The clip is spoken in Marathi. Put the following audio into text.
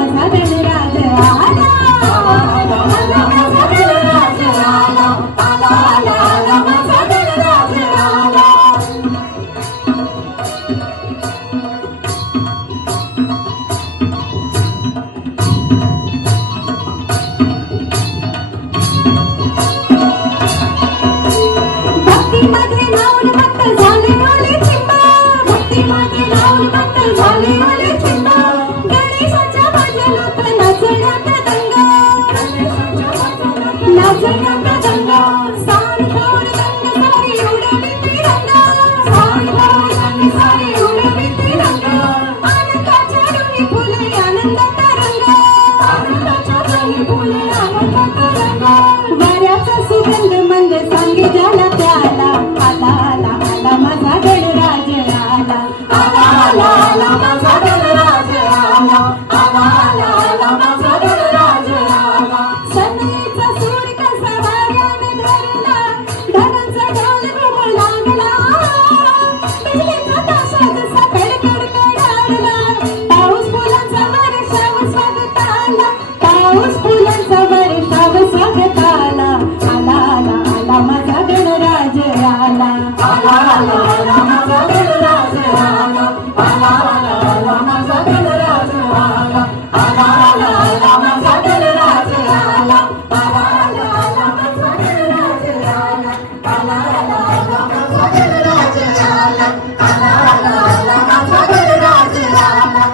माझा गणराज आला, आला माझा गणराज आला, आला आला आला माझा गणराज आला. भक्तीमध्ये नाऊन भक्त झाले ओले चिंब, भक्तीमध्ये नाऊन भक्त झाले ओले चिंब. गणेशाच्या भजनात नाचण्यात दंग, नाचण्यात दंग. सांडखोर रंग सारी उडवी तिरंग, सांडखोर रंग सारी उडवी तिरंग. आनंदाच्या डोली फुले आनंद तरंग, आनंदाच्या डोली फुले आनंद तरंग. वाऱ्याचा सुगंध मंद सांगे ज्याला त्याला, आला आला आला माझा गणराज आला, आला आला आला माझा गणराज आला, आला आला आला माझा गणराज आला. सनईचा सूर कसा वाऱ्याने धरला, ढगांचा ढोल घुमू लागला. बिजलीचा ताशा जसा कडकड कडाडला, पाऊस फुलांचा वर्षाव स्वागताला, पाऊस फुलांचा वर्षाव स्वागताला. आला आला आला माझा गणराज आला, आला आला आला माझा गणराज आला, आला आला आला माझा गणराज आला, आला आला आला माझा गणराज आला, आला आला आला माझा गणराज आला, आला आला आला माझा गणराज आला, आला आला आला माझा गणराज आला.